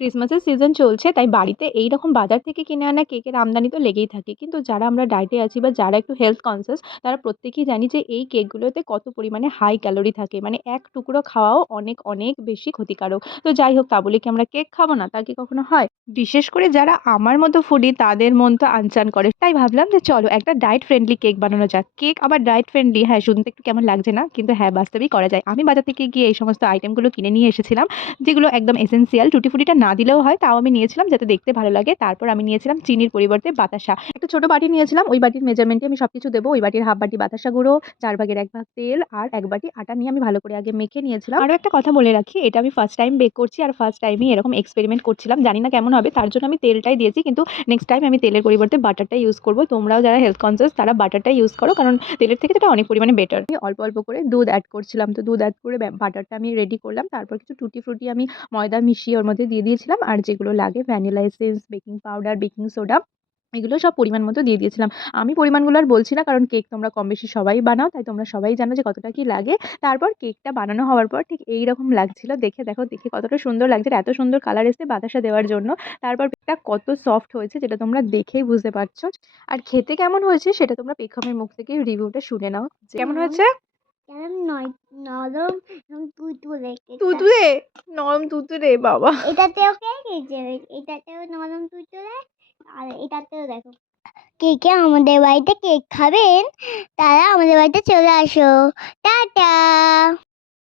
ক্রিসমাসের সিজন চলছে তাই বাড়িতে এইরকম বাজার থেকে কিনে আনা কেকের আমদানি তো লেগেই থাকে। কিন্তু যারা আমরা ডায়েটে আছি বা যারা একটু হেলথ কনসিয়াস তারা প্রত্যেকেই জানি যে এই কেকগুলোতে কত পরিমাণে হাই ক্যালোরি থাকে। মানে এক টুকরো খাওয়াও অনেক, অনেক বেশি ক্ষতিকারক। তো যাই হোক তা বলে কি আমরা কেক খাবো না? তা কি কখনো হয়? বিশেষ করে যারা আমার মতো ফুডি তাদের মন তো আনচান করে। তাই ভাবলাম যে চলো একটা ডায়েট ফ্রেন্ডলি কেক বানানো যাক। কেক আবার ডায়েট ফ্রেন্ডলি হ্যাঁ, শুনতে একটু কেমন লাগছে না? কিন্তু হ্যাঁ, বাস্তবেই করা যায়। আমি বাজার থেকে গিয়ে এই সমস্ত আইটেমগুলো কিনে নিয়ে এসেছিলাম। যেগুলো একদম এসেনশিয়াল। টুটি ফুটিটা না দিলেও হয়, তাও আমি নিয়েছিলাম যাতে দেখতে ভালো লাগে। তারপর আমি নিয়েছিলাম চিনির পরিবর্তে বাতাসা। একটা ছোট বাটি নিয়েছিলাম। ওই বাটির মেজারমেন্টে আমি সবকিছু দেবো। ওই বাটির হাফ বাটি বাতাসা গুঁড়ো, 4 ভাগের 1 ভাগ তেল আর 1 বাটি আটা নিয়ে আমি ভালো করে আগে মেখে নিয়েছিলাম। আরো একটা কথা বলে রাখি, এটা আমি ফার্স্ট টাইম বেক করছি আর ফার্স্ট টাইমই এরকম এক্সপেরিমেন্ট করছিলাম। জানি না কেমন হবে, তার জন্য আমি তেলটাই দিয়েছি। কিন্তু নেক্সট টাইম আমি তেলের পরিবর্তে বাটারটা ইউজ করব। তোমরাও যারা হেলথ কনসিয়াস তারা বাটারটা ইউজ করো, কারণ তেলের থেকে এটা অনেক পরিমাণে বেটার। আমি অল্প, অল্প করে দুধ এড করছিলাম। তো দুধ এড করে বাটারটা আমি রেডি করলাম। তারপর কিছু টুটি ফ্রুটি আমি ময়দা মিশিয়ে ওর মধ্যে দিয়ে দিয়েছিলাম। আর যেগুলো লাগে vanilla essence, baking powder, baking soda এগুলো সব পরিমাণ মতো দিয়ে দিয়েছিলাম। আমি পরিমাণগুলো আর বলছি না, কারণ কেক তোমরা কম বেশি সবাই বানাও, তাই তোমরা সবাই জানো যে কতটা কি লাগে। তারপর কেকটা বানানো হওয়ার পর ঠিক এইরকম লাগছিল। দেখে দেখো, দেখে কতটা সুন্দর লাগছে। আর এত সুন্দর কালার এসেছে বাতাসা দেওয়ার জন্য। তারপর কেকটা কত সফট হয়েছে যেটা তোমরা দেখেই বুঝতে পারছো। আর খেতে কেমন হয়েছে সেটা তোমরা পেখমের মুখ থেকে রিভিউটা শুনে নাও। কেমন হয়েছে? কেমন নয়, নরম তুলতুলে কেকটা। তুতুরে, নরম তুতুরে বাবা। এটাতেও কেক, এটাতেও নরম তুলতুলে, আর এটাতেও দেখো। কে কে আমাদের বাড়িতে কেক খাবেন তারা আমাদের বাড়িতে চলে আসো। টাটা।